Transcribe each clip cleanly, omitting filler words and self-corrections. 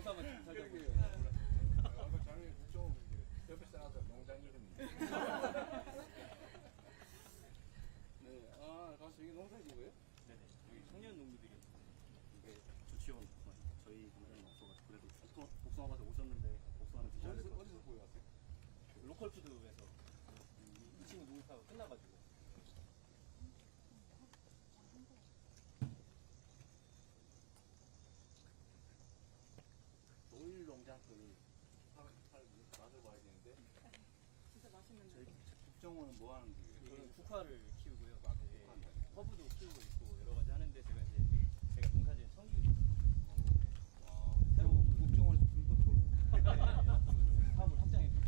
농사만 좀 살자고. 아까 장애 국정 옆에 쌓아서 농장 이름인데. 네, 아, 가서 이게 농사지고요? 네네. 여기 청년 농부들이 이게 조치원 복숭아. 저희 농장은 없어가지고 그래도 복숭아밭에 오셨는데 복숭아는 드셔야 될 것 같아요. 어디서 보여왔어요? 로컬 푸드에서 이 친구 농사가 끝나가지고. 노일 농장 그 맛을 봐야 되는데. 진짜 맛있는데. 저희 국정원은 뭐 하는 거예요? 저는 국화를 키우고요. 네, 국화인데. 허브도 키우고 있고 여러 가지 하는데 제가 농사지은 청주 새로운 국정원에서 불법적으로. 사업을 확장해 보고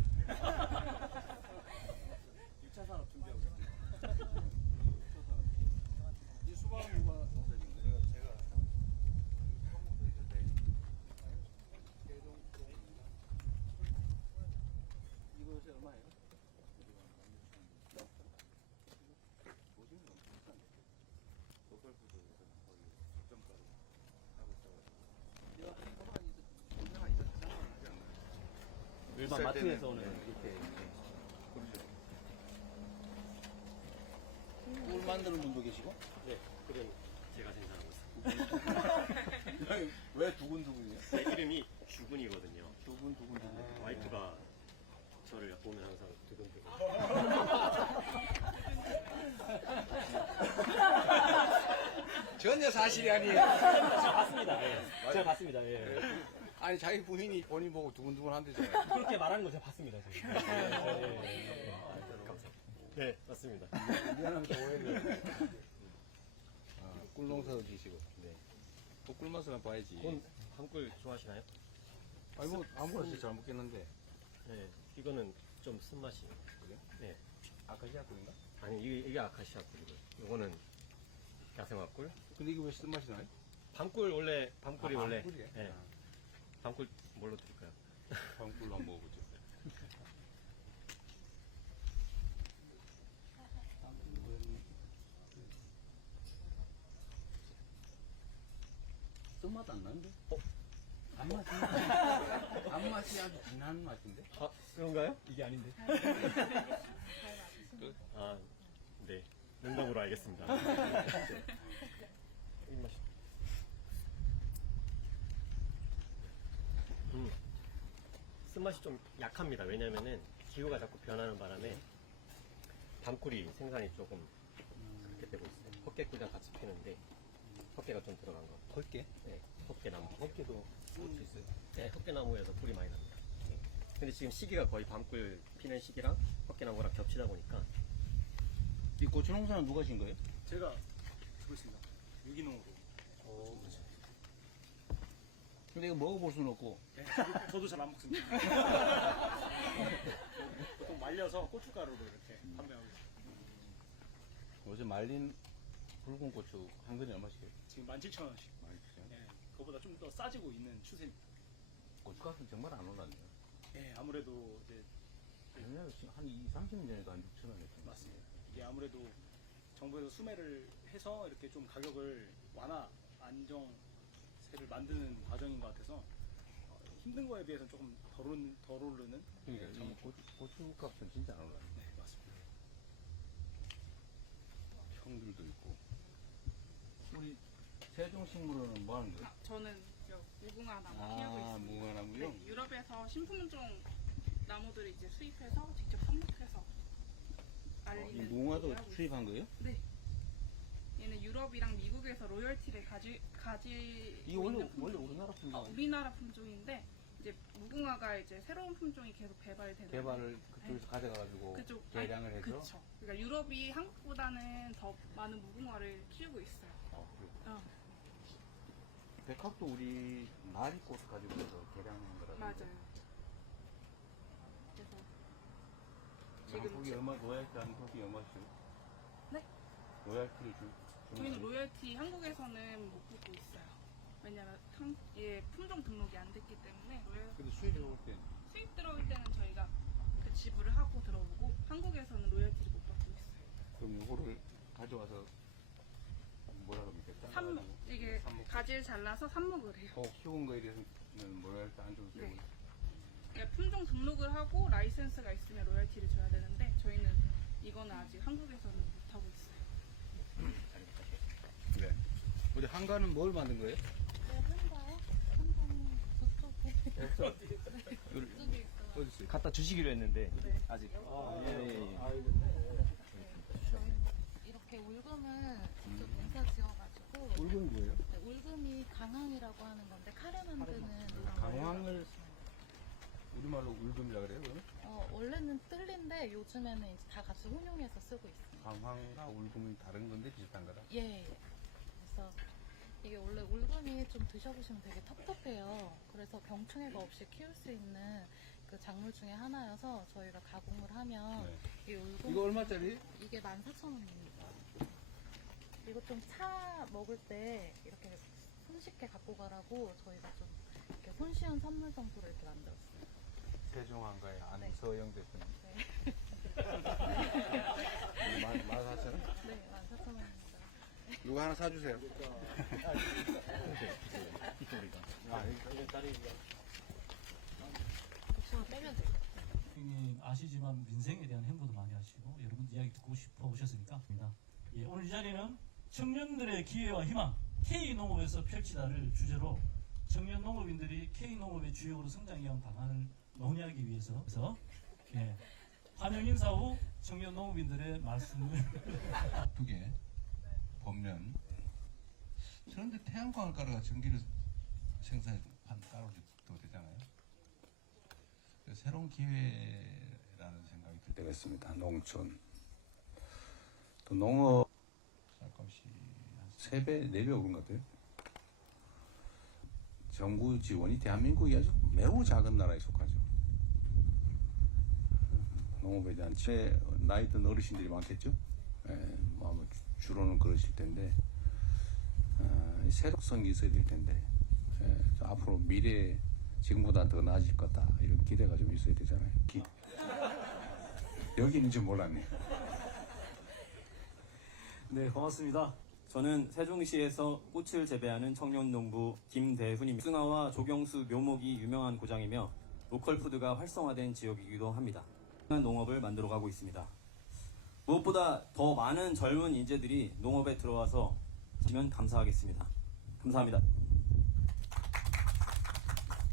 6차 산업 준비하고 있습니다. 이 수박은 누가 농사진 거예요? 제가 이것이 얼마예요? 보시면 너무 비싼데. 로컬푸드에서는 거의 적정가로 하고 있어가지고. 이거 가만히 있어서 장난하지 않나요? 일반 비쌀 마트에서는 때는, 이렇게 그렇죠. 꿀 만드는 분도 계시고? 네, 그건 제가 생산하고 있습니다. 왜 두근두근이에요? 제 이름이 주군이거든요. 두근두근. 와이프가 저를 보면 항상 두근두근. 전혀 사실이 아니에요. 제가 봤습니다. 예. 제가 봤습니다. 예. 아니 자기 부인이 본인 보고 두근두근 한대잖아요. 그렇게 말하는 거 제가 봤습니다. 제가. 감사합니다. 네, 맞습니다. 미안합니다 오해를. 꿀농사도 지시고. 네. 또 꿀맛을 한번 봐야지. 곤 한꿀 좋아하시나요? 아니 뭐 아무거나 진짜 잘 먹겠는데. 네, 이거는 좀 쓴맛이. 그래? 네. 아카시아 꿀인가? 아니 이게 아카시아 꿀이고요. 이거는 야생화 꿀. 근데 이게 왜 쓴맛이 나요? 밤꿀 원래 밤꿀이 원래. 밤꿀이에요? 네. 밤꿀 뭘로 드릴까요? 밤꿀로 한번 먹어보죠. 쓴맛 안 나는데? 단맛이 단맛이 아주 진한 맛인데? 아 그런가요? 이게 아닌데. 아 네. 농담으로 알겠습니다. 네. 입맛이. 쓴맛이 좀 약합니다. 왜냐면은 기후가 자꾸 변하는 바람에 밤꿀이 생산이 조금 그렇게 되고 있어요. 헛개꿀이랑 같이 피는데 헛개가 좀 들어간 거. 헐게? 네, 헛개나무. 헐게도 먹을 수 있어요? 네, 헛개나무에서 꿀이 많이 납니다. 네. 근데 지금 시기가 거의 밤꿀 피는 시기랑 헛개나무랑 겹치다 보니까 이 고추 농사는 누가 신 거예요? 제가 쓰고 있습니다. 유기농으로. 근데 이거 먹어볼 수는 없고. 네, 저도 잘 안 먹습니다. 보통 말려서 고춧가루로 이렇게 판매하고 있습니다. 요즘 말린 붉은 고추 한 근에 얼마씩이에요? 지금 17,000원씩. 예, 그거보다 좀 더 싸지고 있는 추세입니다. 고추값은 정말 안 올랐네요. 예, 아무래도 이제 왜냐면 한 20, 30년 전에도 한 6,000원이었어요. 맞습니다. 이게 아무래도 정부에서 수매를 해서 이렇게 좀 가격을 안정세를 만드는 과정인 것 같아서 힘든 거에 비해서는 조금 덜 오르는. 그러니까 이 고추값은 진짜 안 올랐네. 네, 맞습니다. 형들도 있고. 우리 세종식물원은 뭐 하는 거예요? 저는 무궁화 나무 키우고 아, 있습니다. 무화나무요? 네, 유럽에서 신품종 나무들을 이제 수입해서 직접 섭목해서 이 알리는 무화도 일을 하고 수입한 거예요? 있어요. 네. 얘는 유럽이랑 미국에서 로열티를 가지고 이게 원래 있는 품종. 우리나라 품종 우리나라 품종인데 이제 무궁화가 이제 새로운 품종이 계속 개발되는 개발을 그쪽에서 가져가가지고 그쪽 개량을 해서. 그쵸. 그러니까 유럽이 한국보다는 더 많은 무궁화를 키우고 있어요. 어, 백합도 우리 나리꽃 가지고 해서 개량한 거라서. 맞아요. 그래서 한국이 얼마 로얄티 한국이 얼마씩? 네? 로얄티를 주는 저희는 거예요? 로열티 한국에서는 못 받고 있어요. 왜냐면 품종 등록이 안 됐기 때문에 근데 수입이 올 땐 수입 들어올 때는 저희가 그 지불을 하고 들어오고 한국에서는 로열티를 못 받고 있어요. 그럼 이거를 가져와서 뭐라 그럽니까? 이게 삽목해서. 가지를 잘라서 삽목을 해요. 키운 거에 대해서는 로열티 안 줘도 되고. 네. 그러니까 품종 등록을 하고 라이센스가 있으면 로열티를 줘야 되는데 저희는 이거는 아직 한국에서는 못 하고 있어요. 네. 우리 한가는 뭘 만든 거예요? 어디 있어요? 갖다 주시기로 했는데 네. 아직. 이렇게 울금을 좀 인사 지어가지고 울금 뭐예요? 네, 울금이 강황이라고 하는 건데 카레 만드는 강황을 우리말로 울금이라 그래요? 그러면? 원래는 뜰린데 요즘에는 이제 다 같이 혼용해서 쓰고 있습니다. 강황과 울금이 다른 건데 비슷한 거다. 예. 그래서 이게 원래 울금이 좀 드셔보시면 되게 텁텁해요. 그래서 병충해가 없이 키울 수 있는 그 작물 중에 하나여서 저희가 가공을 하면 네. 이 울금 이거 얼마짜리? 이게 14,000원입니다. 이거 좀 차 먹을 때 이렇게 손쉽게 갖고 가라고 저희가 좀 이렇게 손쉬운 선물 정도로 이렇게 만들었어요. 세종한가의 네. 안서영 대표님. 네. 14,000원? 네, 14,000원입니다. 누가 하나 사주세요. 복숭아 빼면 돼요. 형님 아시지만 민생에 대한 행보도 많이 하시고 여러분 이야기 듣고 싶어 오셨으니까 예, 오늘 이 자리는 청년들의 기회와 희망 K농업에서 펼치다를 주제로 청년 농업인들이 K농업의 주역으로 성장해온 방안을 논의하기 위해서 예, 환영 인사 후 청년 농업인들의 말씀을 바쁘게 보면 그런데 태양광을 깔아가 전기를 생산한 깔아도 되잖아요. 그래서 새로운 기회라는 생각이 들 때가 되겠습니다. 농촌. 또 농업 쌀값이 한 3배, 4배 오른 것 같아요. 정부 지원이 대한민국이 아주 매우 작은 나라에 속하죠. 농업에 대한 나이 든 어르신들이 많겠죠. 예, 뭐 아마 주로는 그러실 텐데 새록성이 있어야 될 텐데 앞으로 미래 지금보다 더 나아질 거다 이런 기대가 좀 있어야 되잖아요. 여기 있는지 몰랐네. 네, 고맙습니다. 저는 세종시에서 꽃을 재배하는 청년농부 김대훈입니다. 승하와 조경수 묘목이 유명한 고장이며 로컬푸드가 활성화된 지역이기도 합니다. 농업을 만들어가고 있습니다. 무엇보다 더 많은 젊은 인재들이 농업에 들어와서 지면 감사하겠습니다. 감사합니다.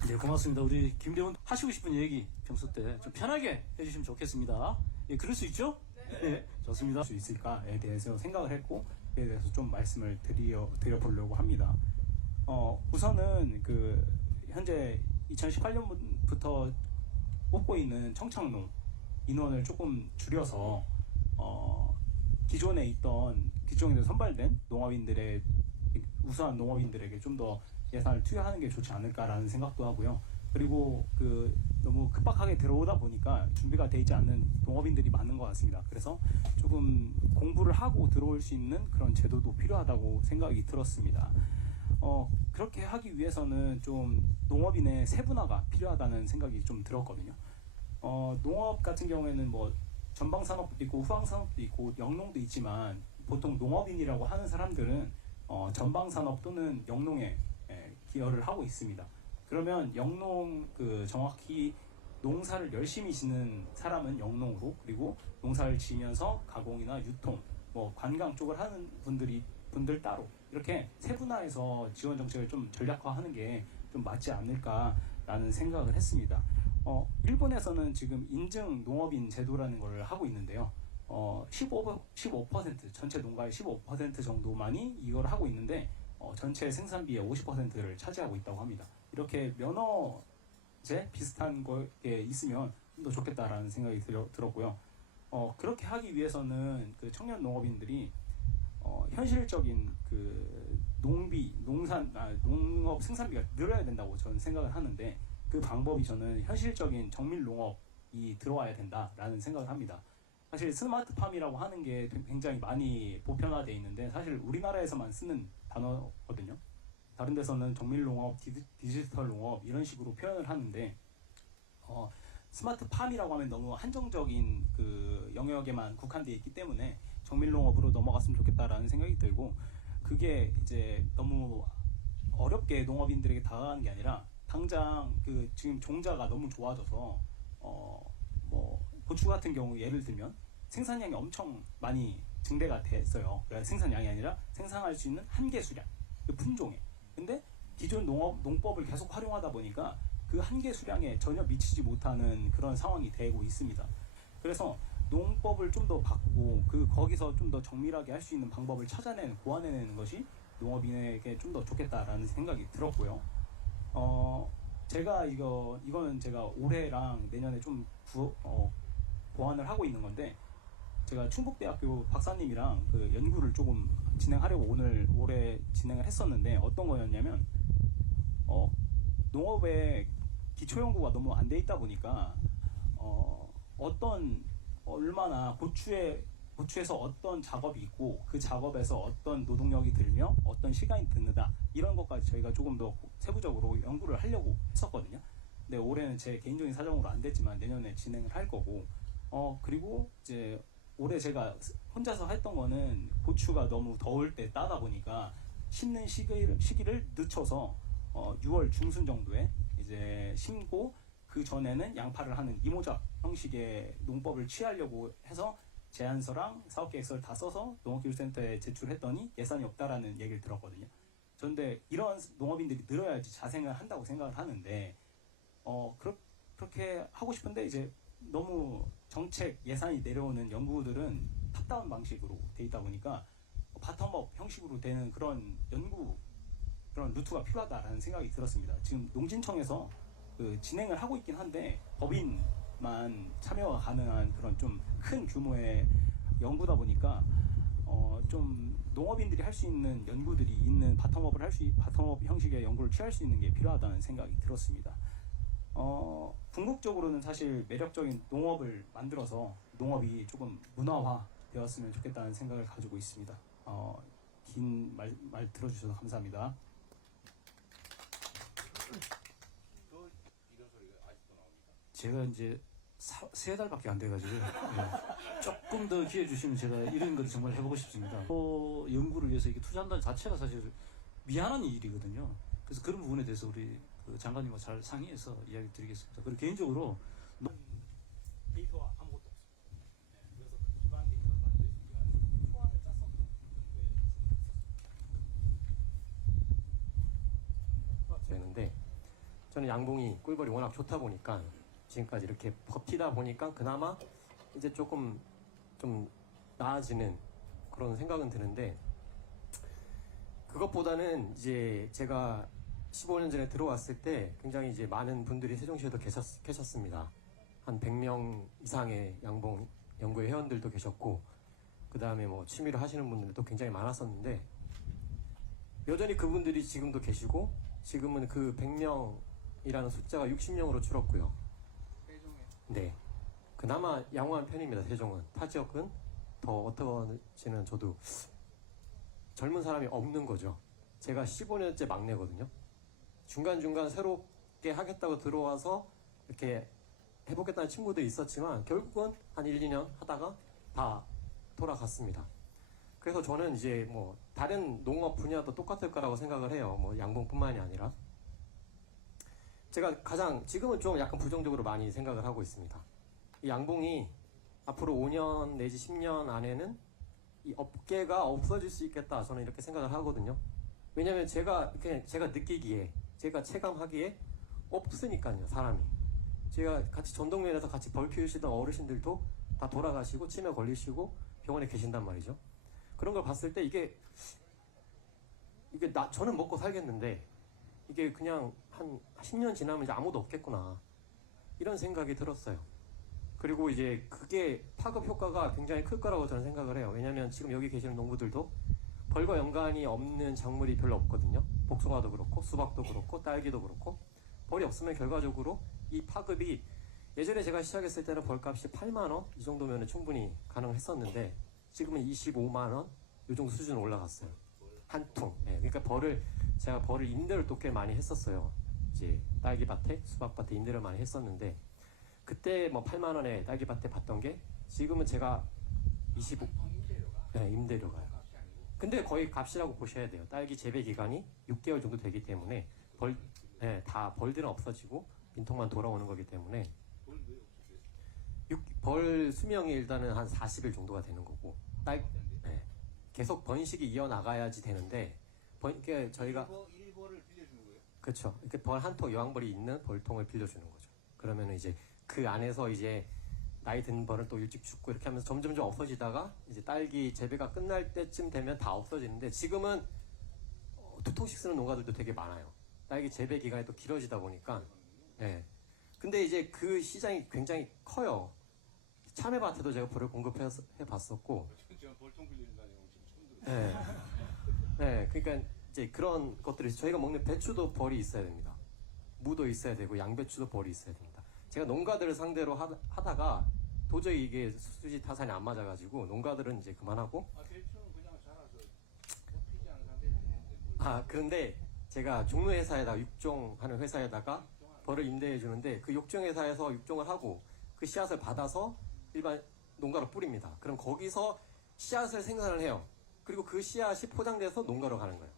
네, 고맙습니다. 우리 김대훈 하시고 싶은 얘기 평소 때 좀 편하게 해주시면 좋겠습니다. 예, 그럴 수 있죠? 네, 좋습니다. 수 있을까에 대해서 생각을 했고 그에 대해서 좀 말씀을 드려보려고 합니다. 우선은 그 현재 2018년부터 뽑고 있는 청창농 인원을 조금 줄여서 기존에 선발된 농업인들의 우수한 농업인들에게 좀 더 예산을 투여하는 게 좋지 않을까라는 생각도 하고요. 그리고 그 너무 급박하게 들어오다 보니까 준비가 되어 있지 않는 농업인들이 많은 것 같습니다. 그래서 조금 공부를 하고 들어올 수 있는 그런 제도도 필요하다고 생각이 들었습니다. 그렇게 하기 위해서는 좀 농업인의 세분화가 필요하다는 생각이 좀 들었거든요. 농업 같은 경우에는 뭐 전방산업도 있고 후방산업도 있고 영농도 있지만 보통 농업인이라고 하는 사람들은 전방산업 또는 영농에 기여를 하고 있습니다. 그러면 영농 정확히 농사를 열심히 짓는 사람은 영농으로, 그리고 농사를 지면서 가공이나 유통, 뭐 관광 쪽을 하는 분들 따로 이렇게 세분화해서 지원 정책을 좀 전략화하는 게 좀 맞지 않을까라는 생각을 했습니다. 일본에서는 지금 인증 농업인 제도라는 걸 하고 있는데요. 15% 전체 농가의 15% 정도만이 이걸 하고 있는데 전체 생산비의 50%를 차지하고 있다고 합니다. 이렇게 면허제 비슷한 게 있으면 좀 더 좋겠다라는 생각이 들었고요. 그렇게 하기 위해서는 그 청년 농업인들이 현실적인 그 농업 생산비가 늘어야 된다고 저는 생각을 하는데, 그 방법이 저는 현실적인 정밀 농업이 들어와야 된다라는 생각을 합니다. 사실 스마트팜이라고 하는 게 굉장히 많이 보편화되어 있는데 사실 우리나라에서만 쓰는 단어거든요. 다른 데서는 정밀 농업, 디지털 농업 이런 식으로 표현을 하는데 스마트팜이라고 하면 너무 한정적인 그 영역에만 국한되어 있기 때문에 정밀 농업으로 넘어갔으면 좋겠다라는 생각이 들고, 그게 이제 너무 가볍게 농업인들에게 다가가는 게 아니라 당장 그 지금 종자가 너무 좋아져서 뭐 고추 같은 경우 예를 들면 생산량이 엄청 많이 증대가 됐어요. 그러니까 생산량이 아니라 생산할 수 있는 한계 수량, 그 품종에. 근데 기존 농법을 계속 활용하다 보니까 그 한계 수량에 전혀 미치지 못하는 그런 상황이 되고 있습니다. 그래서 농법을 좀 더 바꾸고 거기서 좀 더 정밀하게 할 수 있는 방법을 고안해내는 것이 농업인에게 좀 더 좋겠다라는 생각이 들었고요. 제가 이거는 제가 올해랑 내년에 좀 보완을 하고 있는 건데, 제가 충북대학교 박사님이랑 그 연구를 조금 진행하려고 올해 진행을 했었는데, 어떤 거였냐면 농업의 기초 연구가 너무 안 돼 있다 보니까 얼마나 고추에서 어떤 작업이 있고 그 작업에서 어떤 노동력이 들며 어떤 시간이 드는다, 이런 것까지 저희가 조금 더 세부적으로 연구를 하려고 했었거든요. 근데 올해는 제 개인적인 사정으로 안 됐지만 내년에 진행을 할 거고, 그리고 이제 올해 제가 혼자서 했던 거는 고추가 너무 더울 때 따다 보니까 심는 시기를 늦춰서 6월 중순 정도에 이제 심고, 그 전에는 양파를 하는 이모작 형식의 농법을 취하려고 해서 제안서랑 사업계획서를 다 써서 농업기술센터에 제출했더니 예산이 없다라는 얘기를 들었거든요. 그런데 이런 농업인들이 늘어야지 자생을 한다고 생각을 하는데, 그렇게 하고 싶은데 이제 너무 정책 예산이 내려오는 연구들은 탑다운 방식으로 돼 있다 보니까 바텀업 형식으로 되는 그런 루트가 필요하다라는 생각이 들었습니다. 지금 농진청에서 진행을 하고 있긴 한데 법인만 참여가 가능한 그런 좀 큰 규모의 연구다 보니까 좀 농업인들이 할 수 있는 연구들이 있는 바텀업 형식의 연구를 취할 수 있는 게 필요하다는 생각이 들었습니다. 궁극적으로는 사실 매력적인 농업을 만들어서 농업이 조금 문화화 되었으면 좋겠다는 생각을 가지고 있습니다. 긴 말 들어주셔서 감사합니다. 제가 이제 3달밖에 안 돼가지고 조금 더 기회 주시면 제가 이런 걸 정말 해보고 싶습니다. 연구를 위해서 이게 투자한다는 자체가 사실 미안한 일이거든요. 그래서 그런 부분에 대해서 우리 장관님과 잘 상의해서 이야기 드리겠습니다. 그리고 개인적으로 데이터가 아무것도 없습니다. 그래서 그 기반 데이터를 만들기 위한 초안을 짰었고 되는데, 저는 양봉이 꿀벌이 워낙 좋다 보니까 지금까지 이렇게 버티다 보니까 그나마 이제 조금 좀 나아지는 그런 생각은 드는데, 그것보다는 이제 제가 15년 전에 들어왔을 때 굉장히 이제 많은 분들이 세종시에도 계셨습니다. 한 100명 이상의 양봉 연구회 회원들도 계셨고, 그 다음에 뭐 취미로 하시는 분들도 굉장히 많았었는데, 여전히 그분들이 지금도 계시고, 지금은 그 100명이라는 숫자가 60명으로 줄었고요. 네, 그나마 양호한 편입니다. 세종은. 타 지역은 더 어떤지는 저도 젊은 사람이 없는 거죠. 제가 15년째 막내거든요. 중간중간 새롭게 하겠다고 들어와서 이렇게 해보겠다는 친구들이 있었지만 결국은 한 1, 2년 하다가 다 돌아갔습니다. 그래서 저는 이제 뭐 다른 농업 분야도 똑같을 거라고 생각을 해요. 뭐 양봉뿐만이 아니라. 제가 가장 지금은 좀 약간 부정적으로 많이 생각을 하고 있습니다. 이 양봉이 앞으로 5년 내지 10년 안에는 이 업계가 없어질 수 있겠다, 저는 이렇게 생각을 하거든요. 왜냐면 제가 느끼기에, 제가 체감하기에 없으니까요, 사람이. 제가 같이 전동면에서 같이 벌 키우시던 어르신들도 다 돌아가시고 치매 걸리시고 병원에 계신단 말이죠. 그런 걸 봤을 때 이게 저는 먹고 살겠는데 이게 그냥 한 10년 지나면 이제 아무도 없겠구나, 이런 생각이 들었어요. 그리고 이제 그게 파급 효과가 굉장히 클 거라고 저는 생각을 해요. 왜냐면 지금 여기 계시는 농부들도 벌과 연관이 없는 작물이 별로 없거든요. 복숭아도 그렇고 수박도 그렇고 딸기도 그렇고, 벌이 없으면 결과적으로 이 파급이, 예전에 제가 시작했을 때는 벌값이 8만원 이 정도면 충분히 가능했었는데 지금은 25만원 이 정도 수준으로 올라갔어요. 한 통. 네, 그러니까 제가 벌을 임대를 또 꽤 많이 했었어요. 이제 딸기밭에 수박밭에 임대를 많이 했었는데, 그때 뭐 8만원에 딸기밭에 봤던 게 지금은 제가 25. 네, 임대료가요. 근데 거의 값이라고 보셔야 돼요. 딸기 재배 기간이 6개월 정도 되기 때문에 다 벌들은 없어지고 빈통만 돌아오는 거기 때문에 벌 수명이 일단은 한 40일 정도가 되는 거고 계속 번식이 이어나가야지 되는데 그러니까 저희가 일벌을 빌려주는 거예요? 그렇죠. 이렇게 벌 한 통 여왕벌이 있는 벌통을 빌려주는 거죠. 그러면은 이제 그 안에서 이제 나이 든 벌은 또 일찍 죽고 이렇게 하면서 점점 없어지다가 이제 딸기 재배가 끝날 때쯤 되면 다 없어지는데 지금은 2통씩 쓰는 농가들도 되게 많아요. 딸기 재배 기간이 또 길어지다 보니까. 근데 이제 그 시장이 굉장히 커요. 참외밭에도 제가 벌을 공급해 봤었고. 제가 벌통 빌려준다는 거 지금 처음 들어요. 그러니까 이제 그런 것들이 저희가 먹는 배추도 벌이 있어야 됩니다. 무도 있어야 되고 양배추도 벌이 있어야 됩니다. 제가 농가들을 상대로 하다가 도저히 이게 수지 타산이 안 맞아가지고 농가들은 이제 그만하고. 배추는 그냥 자라서 뽑히지 않은 상태는 되는데. 그런데 제가 종로 회사에다가 육종하는 회사에다가 벌을 임대해 주는데 그 육종 회사에서 육종을 하고 그 씨앗을 받아서 일반 농가로 뿌립니다. 그럼 거기서 씨앗을 생산을 해요. 그리고 그 씨앗이 포장돼서 농가로 가는 거예요.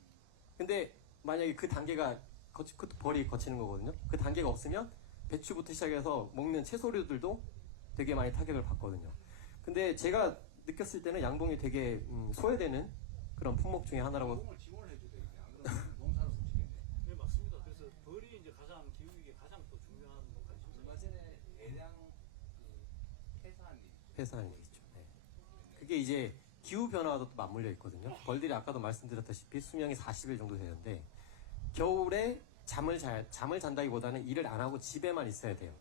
근데 만약에 그 단계가 그 벌이 거치는 거거든요. 그 단계가 없으면 배추부터 시작해서 먹는 채소류들도 되게 많이 타격을 받거든요. 근데 제가 느꼈을 때는 양봉이 되게 소외되는 그런 품목 중에 하나라고. 양봉을 지원을 해줘야 되겠네. 안 그러면 농사를 못 지겠네. 네, 맞습니다. 그래서 벌이 이제 가장 기후위기에 가장 또 중요한 얼마 전에 대량 회사안이 있죠. 그게 이제 기후 변화와도 또 맞물려 있거든요. 벌들이 아까도 말씀드렸다시피 수명이 40일 정도 되는데 겨울에 잠을 잔다기보다는 일을 안 하고 집에만 있어야 돼요.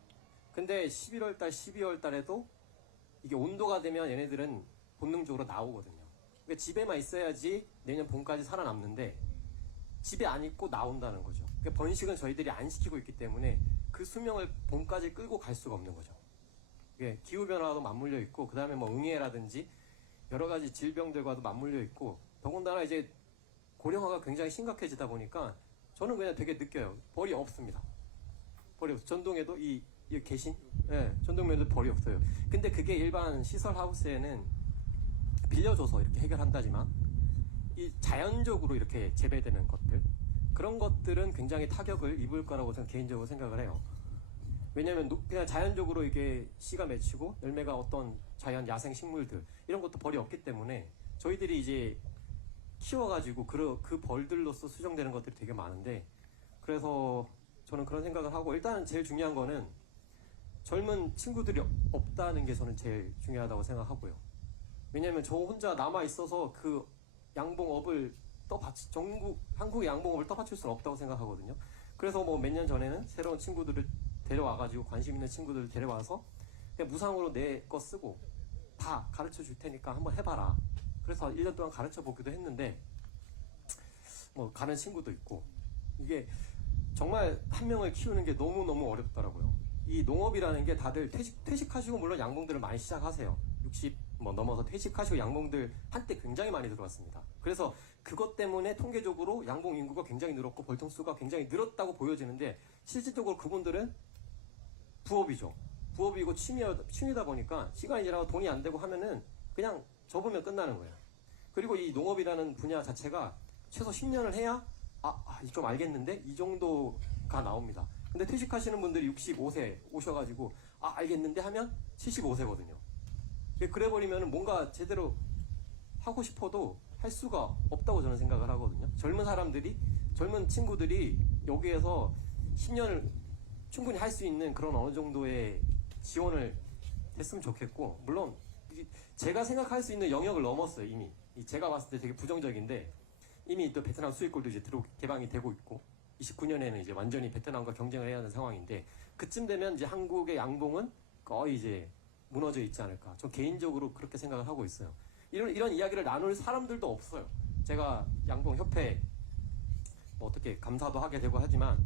근데 11월 달, 12월 달에도 이게 온도가 되면 얘네들은 본능적으로 나오거든요. 그러니까 집에만 있어야지 내년 봄까지 살아남는데 집에 안 있고 나온다는 거죠. 그러니까 번식은 저희들이 안 시키고 있기 때문에 그 수명을 봄까지 끌고 갈 수가 없는 거죠. 이게 기후변화와도 맞물려 있고 그 다음에 뭐 응애라든지 여러 가지 질병들과도 맞물려 있고 더군다나 이제 고령화가 굉장히 심각해지다 보니까 저는 그냥 되게 느껴요. 벌이 없습니다. 벌이 없어요. 전동에도 이 계신? 전동면도 벌이 없어요. 근데 그게 일반 시설 하우스에는 빌려줘서 이렇게 해결한다지만 이 자연적으로 이렇게 재배되는 것들 그런 것들은 굉장히 타격을 입을 거라고 저는 개인적으로 생각을 해요. 왜냐면 그냥 자연적으로 이게 씨가 맺히고 열매가 어떤 자연 야생 식물들 이런 것도 벌이 없기 때문에 저희들이 이제 키워가지고 그 벌들로서 수정되는 것들이 되게 많은데 그래서 저는 그런 생각을 하고 일단 제일 중요한 거는 젊은 친구들이 없다는 게 저는 제일 중요하다고 생각하고요. 왜냐면 저 혼자 남아 있어서 그 양봉업을 전국 한국의 양봉업을 떠받칠 수는 없다고 생각하거든요. 그래서 뭐 몇 년 전에는 새로운 친구들을 데려와가지고 관심 있는 친구들을 데려와서 그냥 무상으로 내 거 쓰고 다 가르쳐 줄 테니까 한번 해봐라. 그래서 1년 동안 가르쳐 보기도 했는데 뭐 가는 친구도 있고 이게 정말 한 명을 키우는 게 너무너무 어렵더라고요. 이 농업이라는 게 다들 퇴직하시고 물론 양봉들을 많이 시작하세요. 60 뭐 넘어서 퇴직하시고 양봉들 한때 굉장히 많이 들어왔습니다. 그래서 그것 때문에 통계적으로 양봉 인구가 굉장히 늘었고 벌통 수가 굉장히 늘었다고 보여지는데 실질적으로 그분들은 부업이죠. 부업이고 취미다 보니까 시간이 지나고 돈이 안 되고 하면은 그냥 접으면 끝나는 거예요. 그리고 이 농업이라는 분야 자체가 최소 10년을 해야 좀 알겠는데 이 정도가 나옵니다. 근데 퇴직하시는 분들이 65세 오셔가지고 알겠는데 하면 75세거든요. 그래 버리면 뭔가 제대로 하고 싶어도 할 수가 없다고 저는 생각을 하거든요. 젊은 친구들이 여기에서 10년을 충분히 할 수 있는 그런 어느 정도의 지원을 했으면 좋겠고 물론 제가 생각할 수 있는 영역을 넘었어요. 이미 제가 봤을 때 되게 부정적인데 이미 또 베트남 수입골도 이제 개방이 되고 있고 29년에는 이제 완전히 베트남과 경쟁을 해야 하는 상황인데 그쯤 되면 이제 한국의 양봉은 거의 이제 무너져 있지 않을까. 저 개인적으로 그렇게 생각을 하고 있어요. 이런 이야기를 나눌 사람들도 없어요. 제가 양봉협회 뭐 어떻게 감사도 하게 되고 하지만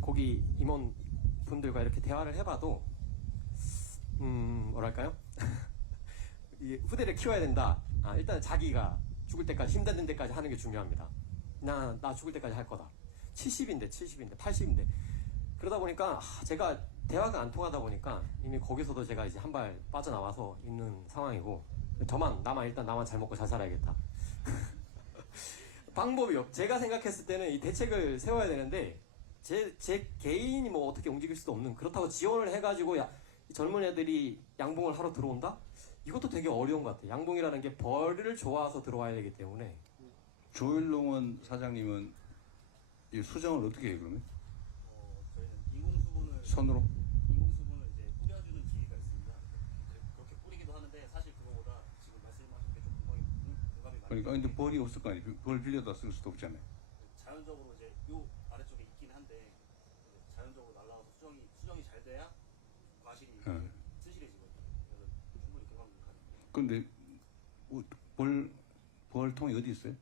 거기 임원분들과 이렇게 대화를 해봐도 뭐랄까요? 후대를 키워야 된다. 일단 자기가 죽을 때까지 힘든 데까지 하는 게 중요합니다. 나 죽을 때까지 할 거다. 70인데 80인데 그러다 보니까 제가 대화가 안 통하다 보니까 이미 거기서도 제가 이제 한 발 빠져나와서 있는 상황이고 나만 잘 먹고 잘 살아야겠다. 방법이 제가 생각했을 때는 이 대책을 세워야 되는데 제 개인이 뭐 어떻게 움직일 수도 없는, 그렇다고 지원을 해가지고 젊은 애들이 양봉을 하러 들어온다? 이것도 되게 어려운 것 같아요. 양봉이라는 게 벌을 좋아서 들어와야 되기 때문에. 조일농원 사장님은 이 수정을 어떻게 해 그러면? 저희는 인공수분을 손으로? 인공수분을 이제 뿌려주는 기계가 있습니다. 그렇게 뿌리기도 하는데 사실 그거보다 지금 말씀하신 게 좀 공감이 많이 그러니까 근데 벌이 없을 거 아니에요. 벌 빌려다 쓸 수도 없잖아요. 자연적으로 이제 요 아래쪽에 있긴 한데 자연적으로 날라와서 수정이 잘 돼야 과실이 튼실해지거든요. 그래서 충분히 공감이 가능해요. 근데 벌통이 어디 있어요?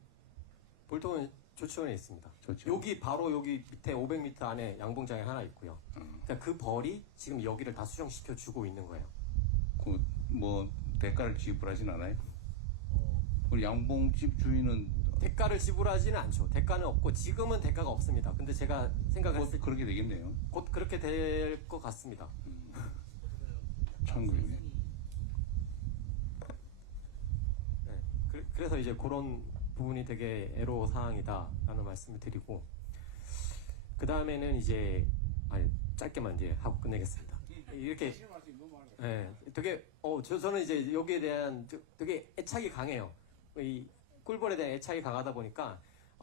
볼통은 조치원에 있습니다. 좋죠. 여기 바로 여기 밑에 500m 안에 양봉장에 하나 있고요. 그러니까 그 벌이 지금 여기를 다 수정시켜 주고 있는 거예요. 그 뭐 대가를 지불하진 않아요? 우리 양봉집 주인은 대가를 지불하지는 않죠. 대가는 없고 지금은 대가가 없습니다. 근데 제가 생각했을 때 그렇게 되겠네요. 곧 그렇게 될 것 같습니다. 참고이네. 네. 그래서 이제 그런 부분이 되게 애로 사항이다라는 말씀을 드리고, 그 다음에는 이제 짧게만 이제 하고 끝내겠습니다. 이렇게 되게 저는 이제 여기에 대한 되게 애착이 강해요. 이 꿀벌에 대한 애착이 강하다 보니까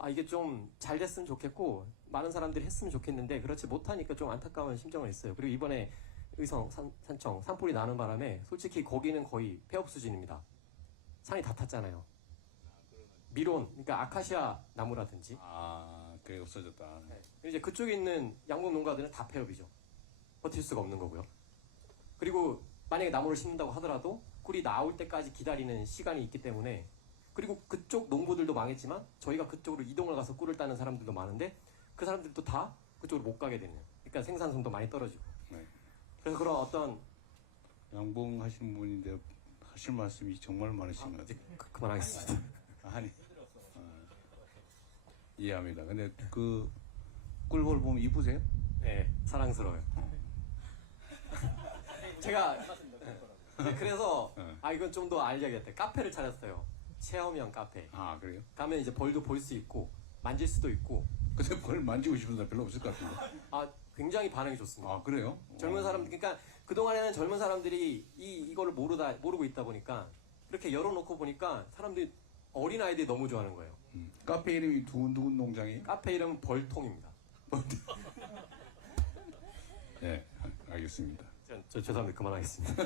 이게 좀 잘 됐으면 좋겠고 많은 사람들이 했으면 좋겠는데 그렇지 못하니까 좀 안타까운 심정을 했어요. 그리고 이번에 의성 산청 산불이 나는 바람에 솔직히 거기는 거의 폐업 수준입니다. 산이 다 탔잖아요. 미론, 그러니까 아카시아 나무라든지. 그게 없어졌다. 네. 이제 그쪽에 있는 양봉 농가들은 다 폐업이죠. 버틸 수가 없는 거고요. 그리고 만약에 나무를 심는다고 하더라도 꿀이 나올 때까지 기다리는 시간이 있기 때문에, 그리고 그쪽 농부들도 망했지만 저희가 그쪽으로 이동을 가서 꿀을 따는 사람들도 많은데 그 사람들도 다 그쪽으로 못 가게 되는. 그러니까 생산성도 많이 떨어지고. 네. 그래서 그런 어떤 양봉 하시는 분인데 하실 말씀이 정말 많으신 것 같아요. 그만하겠습니다. 아니, 이해합니다. 근데 그 꿀벌 보면 이쁘세요? 네, 사랑스러워요. 제가 그래서 이건 좀 더 알려야겠다. 카페를 차렸어요. 체험형 카페. 그래요? 가면 이제 벌도 볼 수 있고 만질 수도 있고. 근데 벌 만지고 싶은 사람 별로 없을 것 같은데. 굉장히 반응이 좋습니다. 그래요? 젊은 사람들, 그러니까 그동안에는 젊은 사람들이 이거를 모르고 있다 보니까 이렇게 열어놓고 보니까 사람들이, 어린 아이들이 너무 좋아하는 거예요. 카페 이름이 두근두근 농장이에요? 카페 이름은 벌통입니다. 네, 알겠습니다. 저 죄송합니다. 그만하겠습니다.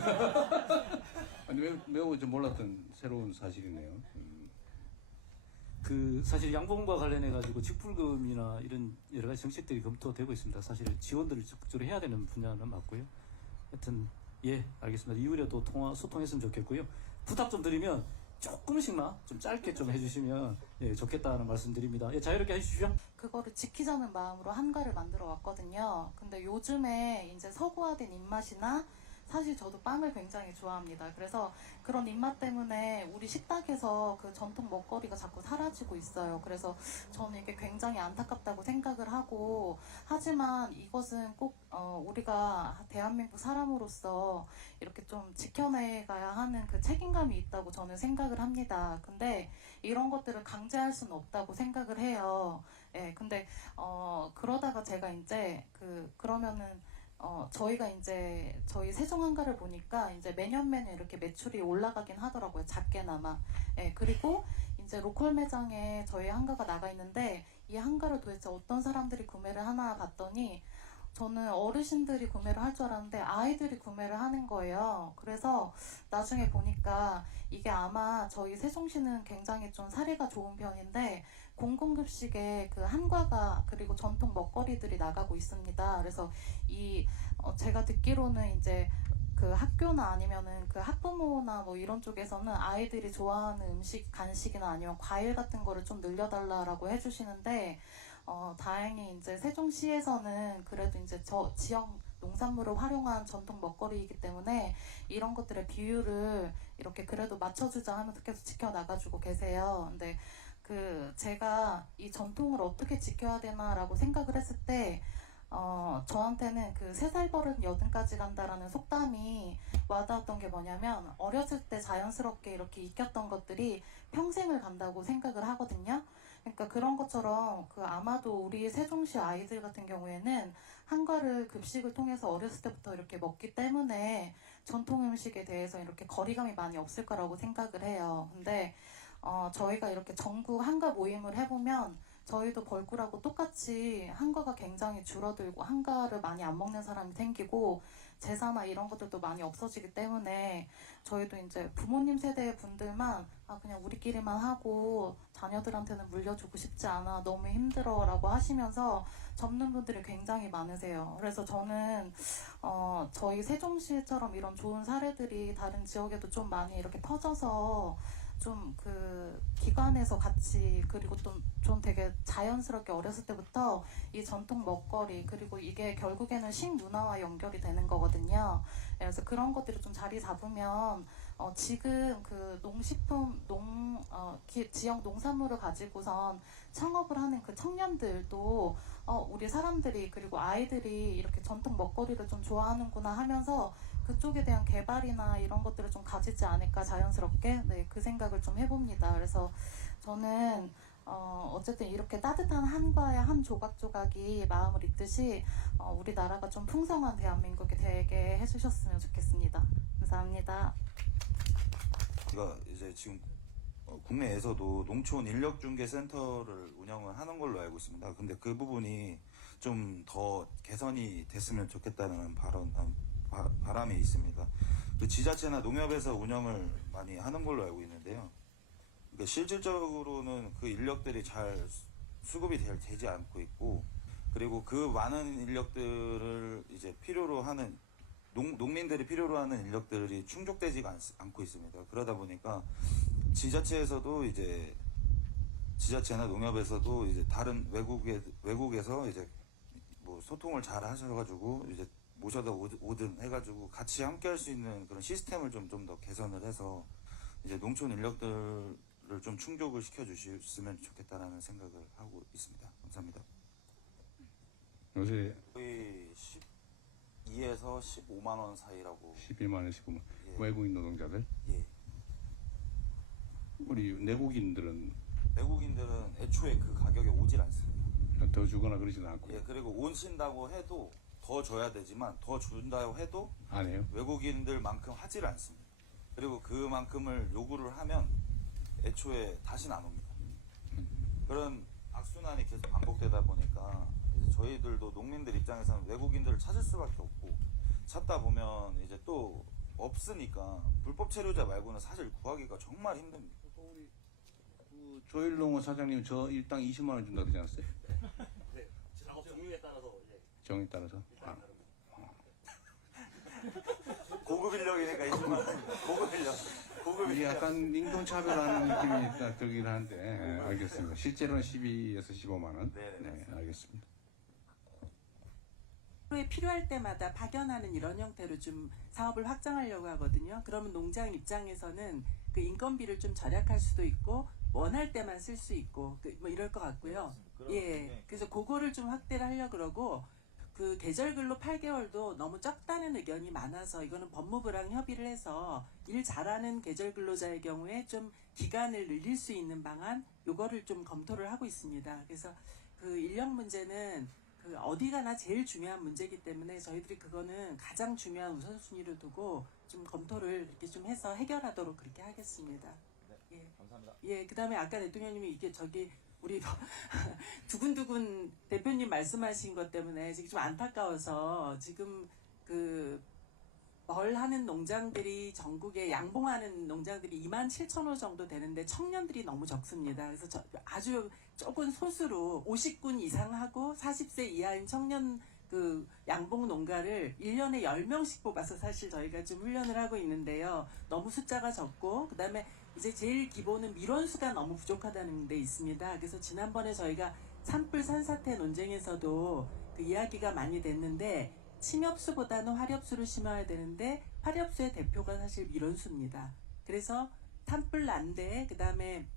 아니, 매우 좀 몰랐던 새로운 사실이네요. 그 사실 양봉과 관련해 가지고 직불금이나 이런 여러 가지 정책들이 검토되고 있습니다. 사실 지원들을 적극적으로 해야 되는 분야는 맞고요. 하여튼 알겠습니다. 이후에 또 소통했으면 좋겠고요. 부탁 좀 드리면 조금씩만 좀 짧게 좀 해주시면 좋겠다는 말씀드립니다. 자유롭게 해주십시오. 그거를 지키자는 마음으로 한가를 만들어 왔거든요. 근데 요즘에 이제 서구화된 입맛이나, 사실 저도 빵을 굉장히 좋아합니다. 그래서 그런 입맛 때문에 우리 식탁에서 그 전통 먹거리가 자꾸 사라지고 있어요. 그래서 저는 이게 굉장히 안타깝다고 생각을 하고, 하지만 이것은 꼭 우리가 대한민국 사람으로서 이렇게 좀 지켜내가야 하는 그 책임감이 있다고 저는 생각을 합니다. 근데 이런 것들을 강제할 수는 없다고 생각을 해요. 근데 그러다가 제가 이제 그러면은 저희가 이제 저희 세종한가를 보니까 이제 매년 이렇게 매출이 올라가긴 하더라고요. 작게나마. 그리고 이제 로컬 매장에 저희 한가가 나가 있는데 이 한가를 도대체 어떤 사람들이 구매를 하나 봤더니 저는 어르신들이 구매를 할 줄 알았는데 아이들이 구매를 하는 거예요. 그래서 나중에 보니까 이게 아마 저희 세종시는 굉장히 좀 사례가 좋은 편인데 공공급식에 그 한과가 그리고 전통 먹거리들이 나가고 있습니다. 그래서 제가 듣기로는 이제 그 학교나 아니면은 그 학부모나 뭐 이런 쪽에서는 아이들이 좋아하는 음식, 간식이나 아니면 과일 같은 거를 좀 늘려달라고 해주시는데, 다행히 이제 세종시에서는 그래도 이제 지역 농산물을 활용한 전통 먹거리이기 때문에 이런 것들의 비율을 이렇게 그래도 맞춰주자 하면서 계속 지켜나가지고 계세요. 근데 제가 이 전통을 어떻게 지켜야 되나라고 생각을 했을 때, 저한테는 그 3살 버릇 80까지 간다라는 속담이 와닿았던 게 뭐냐면, 어렸을 때 자연스럽게 이렇게 익혔던 것들이 평생을 간다고 생각을 하거든요. 그러니까 그런 것처럼 그 아마도 우리 세종시 아이들 같은 경우에는 한과를 급식을 통해서 어렸을 때부터 이렇게 먹기 때문에 전통 음식에 대해서 이렇게 거리감이 많이 없을 거라고 생각을 해요. 근데 저희가 이렇게 전국 한과 모임을 해보면 저희도 벌꿀하고 똑같이 한과가 굉장히 줄어들고 한과를 많이 안 먹는 사람이 생기고 제사나 이런 것들도 많이 없어지기 때문에 저희도 이제 부모님 세대 분들만 그냥 우리끼리만 하고 자녀들한테는 물려주고 싶지 않아 너무 힘들어라고 하시면서 접는 분들이 굉장히 많으세요. 그래서 저는 저희 세종시처럼 이런 좋은 사례들이 다른 지역에도 좀 많이 이렇게 퍼져서 좀 그 기관에서 같이 그리고 좀 되게 자연스럽게 어렸을 때부터 이 전통 먹거리 그리고 이게 결국에는 식문화와 연결이 되는 거거든요. 그래서 그런 것들이 좀 자리 잡으면 지금 그 농식품 지역 농산물을 가지고선 창업을 하는 그 청년들도 우리 사람들이 그리고 아이들이 이렇게 전통 먹거리를 좀 좋아하는구나 하면서 그쪽에 대한 개발이나 이런 것들을 좀 가지지 않을까 자연스럽게 그 생각을 좀 해봅니다. 그래서 저는 어쨌든 이렇게 따뜻한 한과의 한 조각조각이 마음을 잇듯이 우리나라가 좀 풍성한 대한민국이 되게 해주셨으면 좋겠습니다. 감사합니다. 제가 이제 지금 국내에서도 농촌 인력중개센터를 운영을 하는 걸로 알고 있습니다. 근데 그 부분이 좀 더 개선이 됐으면 좋겠다는 바람이 있습니다. 그 지자체나 농협에서 운영을 많이 하는 걸로 알고 있는데요. 그러니까 실질적으로는 그 인력들이 잘 수급이 되지 않고 있고, 그리고 그 많은 인력들을 이제 필요로 하는 농민들이 필요로 하는 인력들이 충족되지가 않고 있습니다. 그러다 보니까 지자체에서도 이제 지자체나 농협에서도 이제 다른 외국에서 이제 뭐 소통을 잘 하셔가지고 이제 모셔다 오든 해가지고 같이 함께 할 수 있는 그런 시스템을 좀 더 개선을 해서 이제 농촌 인력들을 좀 충족을 시켜주셨으면 좋겠다라는 생각을 하고 있습니다. 감사합니다. 요새 거의 12에서 15만 원 사이라고. 12만 원, 15만. 예. 외국인 노동자들? 예. 우리 내국인들은 애초에 그 가격에 오질 않습니다. 더 주거나 그러지는 않고. 예, 그리고 오신다고 해도 더 줘야 되지만 더 준다고 해도 안 해요? 외국인들만큼 하질 않습니다. 그리고 그만큼을 요구를 하면 애초에 다시는 안 옵니다. 그런 악순환이 계속 반복되다 보니까 이제 저희들도 농민들 입장에서는 외국인들을 찾을 수밖에 없고, 찾다 보면 이제 또 없으니까 불법 체류자 말고는 사실 구하기가 정말 힘듭니다. 그 조일농어 사장님 저 일당 20만 원 준다 그러지 않았어요? 네, 작업 종류에 따라서 정에 따라서? 고급 인력이니까 20만 원. 고급 이게 인력. 약간 인종차별하는 느낌이 딱 들긴 한데, 알겠습니다. 실제로는 12에서 15만 원. 네, 알겠습니다. 에 필요할 때마다 파견하는 이런 형태로 좀 사업을 확장하려고 하거든요. 그러면 농장 입장에서는 그 인건비를 좀 절약할 수도 있고 원할 때만 쓸 수 있고 뭐 이럴 것 같고요. 예, 그래서 그거를 좀 확대를 하려고 그러고, 그 계절근로 8개월도 너무 적다는 의견이 많아서 이거는 법무부랑 협의를 해서 일 잘하는 계절근로자의 경우에 좀 기간을 늘릴 수 있는 방안, 요거를 좀 검토를 하고 있습니다. 그래서 그 인력 문제는 그 어디 가나 제일 중요한 문제이기 때문에 저희들이 그거는 가장 중요한 우선순위로 두고 좀 검토를 이렇게 좀 해서 해결하도록 그렇게 하겠습니다. 예. 감사합니다. 예, 그다음에 아까 대통령님이 이게 저기 우리 두근두근 대표님 말씀하신 것 때문에 지금 좀 안타까워서 지금 그 벌하는 농장들이 전국에 양봉하는 농장들이 27,000호 정도 되는데 청년들이 너무 적습니다. 그래서 아주 조금 소수로 50군 이상 하고 40세 이하인 청년 그 양봉 농가를 1년에 10명씩 뽑아서 사실 저희가 좀 훈련을 하고 있는데요. 너무 숫자가 적고, 그 다음에 이제 제일 기본은 밀원수가 너무 부족하다는 데 있습니다. 그래서 지난번에 저희가 산불 산사태 논쟁에서도 그 이야기가 많이 됐는데, 침엽수보다는 화렵수를 심어야 되는데 화렵수의 대표가 사실 밀원수입니다. 그래서 산불 난대, 그 다음에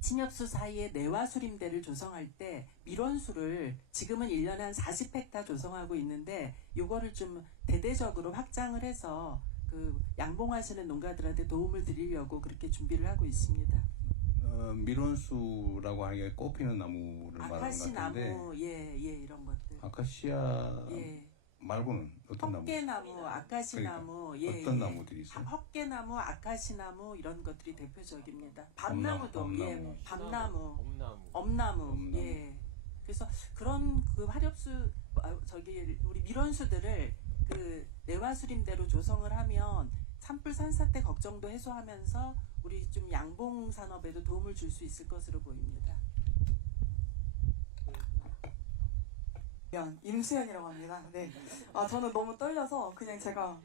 침엽수 사이에 내화수림대를 조성할 때 밀원수를 지금은 1년에 한 40헥타 조성하고 있는데, 요거를 좀 대대적으로 확장을 해서 그 양봉하시는 농가들한테 도움을 드리려고 그렇게 준비를 하고 있습니다. 밀원수라고 하는 게 꽃피는 나무를 말하는 것 같은데 아카시나무, 예, 이런 것들. 아카시아 예. 말고는 어떤 나무? 헛개나무, 아카시나무, 그러니까 예. 어떤 나무들이 있어요? 헛개나무, 아카시나무 이런 것들이 대표적입니다. 밤나무도, 예, 밤나무, 엄나무, 예. 그래서 그런 그 화렵수, 우리 밀원수들을 그 내화수림대로 조성을 하면 산불 산사태 걱정도 해소하면서 우리 좀 양봉 산업에도 도움을 줄 수 있을 것으로 보입니다. 임수연이라고 합니다. 네. 저는 너무 떨려서 그냥 제가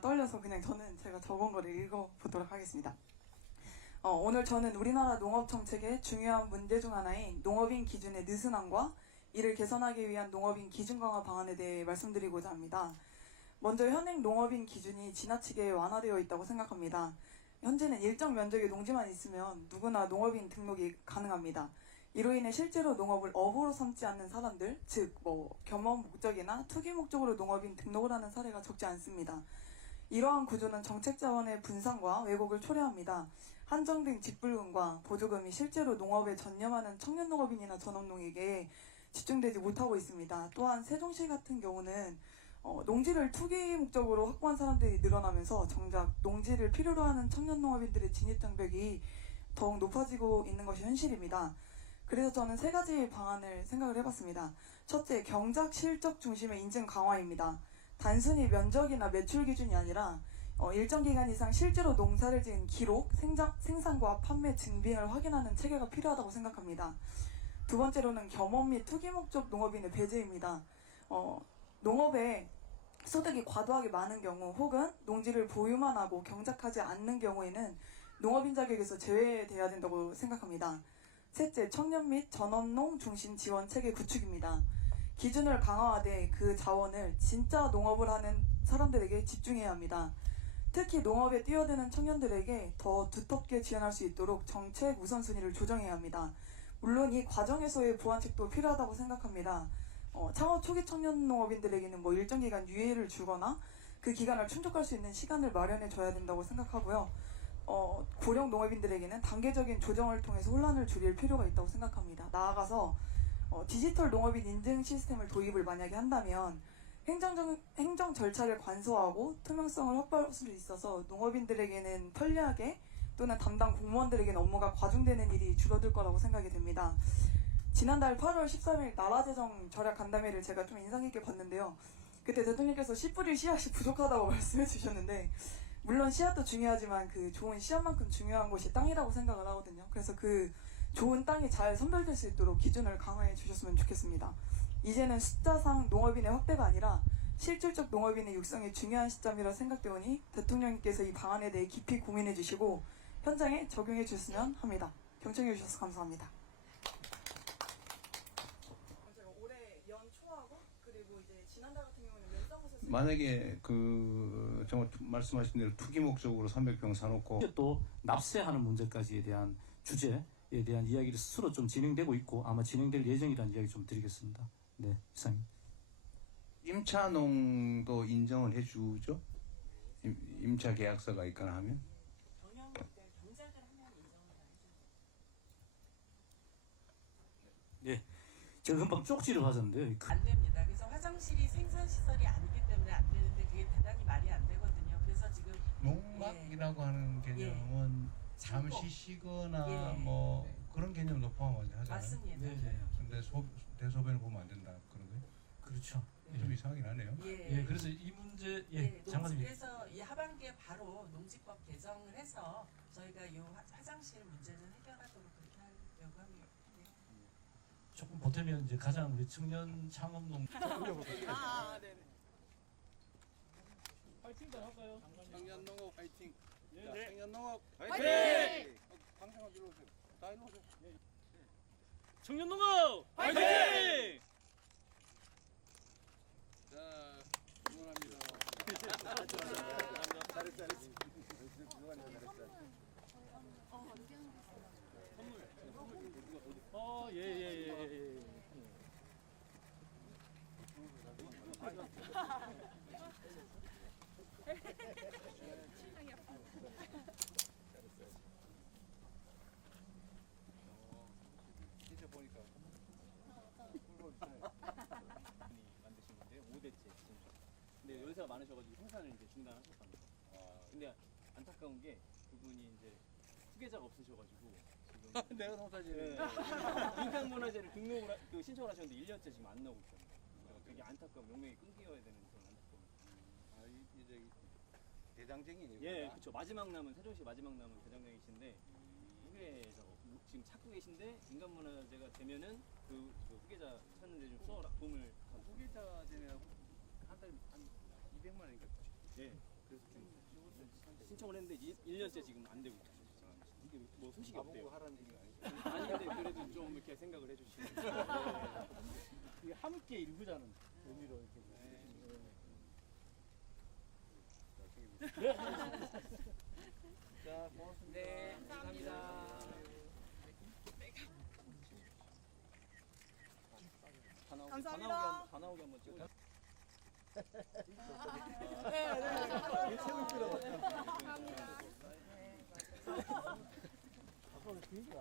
떨려서 그냥 저는 제가 적은 거를 읽어보도록 하겠습니다. 오늘 저는 우리나라 농업 정책의 중요한 문제 중 하나인 농업인 기준의 느슨함과 이를 개선하기 위한 농업인 기준 강화 방안에 대해 말씀드리고자 합니다. 먼저 현행 농업인 기준이 지나치게 완화되어 있다고 생각합니다. 현재는 일정 면적의 농지만 있으면 누구나 농업인 등록이 가능합니다. 이로 인해 실제로 농업을 업으로 삼지 않는 사람들, 즉 겸업 목적이나 투기 목적으로 농업인 등록을 하는 사례가 적지 않습니다. 이러한 구조는 정책 자원의 분산과 왜곡을 초래합니다. 한정된 직불금과 보조금이 실제로 농업에 전념하는 청년 농업인이나 전업농에게 집중되지 못하고 있습니다. 또한 세종시 같은 경우는 농지를 투기 목적으로 확보한 사람들이 늘어나면서 정작 농지를 필요로 하는 청년 농업인들의 진입 장벽이 더욱 높아지고 있는 것이 현실입니다. 그래서 저는 세 가지 방안을 생각을 해봤습니다. 첫째, 경작 실적 중심의 인증 강화입니다. 단순히 면적이나 매출 기준이 아니라 일정 기간 이상 실제로 농사를 지은 기록, 생산과 판매 증빙을 확인하는 체계가 필요하다고 생각합니다. 두 번째로는 겸업 및 투기 목적 농업인의 배제입니다. 농업에 소득이 과도하게 많은 경우 혹은 농지를 보유만 하고 경작하지 않는 경우에는 농업인 자격에서 제외돼야 된다고 생각합니다. 셋째, 청년 및 전업농 중심 지원 체계 구축입니다. 기준을 강화하되 그 자원을 진짜 농업을 하는 사람들에게 집중해야 합니다. 특히 농업에 뛰어드는 청년들에게 더 두텁게 지원할 수 있도록 정책 우선순위를 조정해야 합니다. 물론 이 과정에서의 보완책도 필요하다고 생각합니다. 창업 초기 청년 농업인들에게는 일정 기간 유예를 주거나 그 기간을 충족할 수 있는 시간을 마련해 줘야 된다고 생각하고요. 고령 농업인들에게는 단계적인 조정을 통해서 혼란을 줄일 필요가 있다고 생각합니다. 나아가서 디지털 농업인 인증 시스템을 도입을 만약에 한다면 행정 절차를 간소화하고 투명성을 확보할 수 있어서 농업인들에게는 편리하게 또는 담당 공무원들에게는 업무가 과중되는 일이 줄어들 거라고 생각이 됩니다. 지난달 8월 13일 나라재정 절약 간담회를 제가 좀 인상 깊게 봤는데요. 그때 대통령께서 씨 뿌릴 씨앗이 부족하다고 말씀해 주셨는데 물론 씨앗도 중요하지만 그 좋은 씨앗만큼 중요한 것이 땅이라고 생각을 하거든요. 그래서 그 좋은 땅이 잘 선별될 수 있도록 기준을 강화해 주셨으면 좋겠습니다. 이제는 숫자상 농업인의 확대가 아니라 실질적 농업인의 육성이 중요한 시점이라 생각되오니 대통령님께서 이 방안에 대해 깊이 고민해 주시고 현장에 적용해 주셨으면 합니다. 경청해 주셔서 감사합니다. 제가 올해 연초하고 그리고 이제 지난달 같은 경우는 면사무소 만약에 그 정말 말씀하신 대로 투기 목적으로 300평 사놓고 또 납세하는 문제까지에 대한 주제에 대한 이야기를 스스로 좀 진행되고 있고 아마 진행될 예정이라는 이야기 좀 드리겠습니다. 네, 이상입니다. 임차농도 인정을 해주죠? 임차 계약서가 있거나 하면? 네, 제가 금방 쪽지를 받았는데 안 됩니다. 그래서 화장실이 생산시설이 아니기 때문에 안 되는데 그게 대단히 말이 안 되거든요. 그래서 지금 농막이라고 하는 개념은 잠시 쉬거나 뭐 그런 개념도 포함하지 하잖아요. 맞습니다. 근데 대소변을 보면 안 된다 그런 거예요? 그렇죠. 좀 이상하긴 하네요. 예, 그래서 이 문제 장관님. 그래서 이 하반기에 바로 농지법 개정을 해서 저희가 이 화장실 문제는 해결하도록 그렇게 하려고 합니다. 조금 보태면 이제 가장 우리 청년 창업농. 아, 네. 파이팅 다 할까요? 청년 농업 파이팅. 네. 청년 농업 파이팅! 방송 한번 들어오세요. 다 일로 오세요. 청년 농업 파이팅! 자, 응원합니다. 예. 만드신 건데요. 5대째 지금. 근데 연세가 많으셔가지고 생산을 이제 중단하셨답니다. 근데 안타까운 게 그분이 이제 후계자가 없으셔가지고 지금 내가 농사지. 네. 민간문화재를 등록을 신청을 하셨는데 1년째 지금 안 나오고 있어요. 그래서 되게 안타까운 명맥이 끊겨야 되는 그런 안타까운. 이제 대장쟁이니까. 예, 그렇죠. 마지막 남은 세종시 마지막 남은 대장장이신데 후계자가 지금 찾고 계신데 민간문화재가 되면은 그 후계자 찾는 데 좀 도움을 후계자 되면 한 달에 한 200만 원이니까. 예. 그래서 좀 신청을 했는데 1년째 지금 안 되고 있어요. 이게 뭐 소식이 없대요. 하라는 얘기가 아니죠. 아니 근데 그래도 좀 이렇게 생각을 해주시면. 이게 함께 일구자는 의미로 이렇게. 자, 고맙습니다. 네, 감사합니다. 감사합니다. 다 나오게 한번 찍어주세요. 네, 네.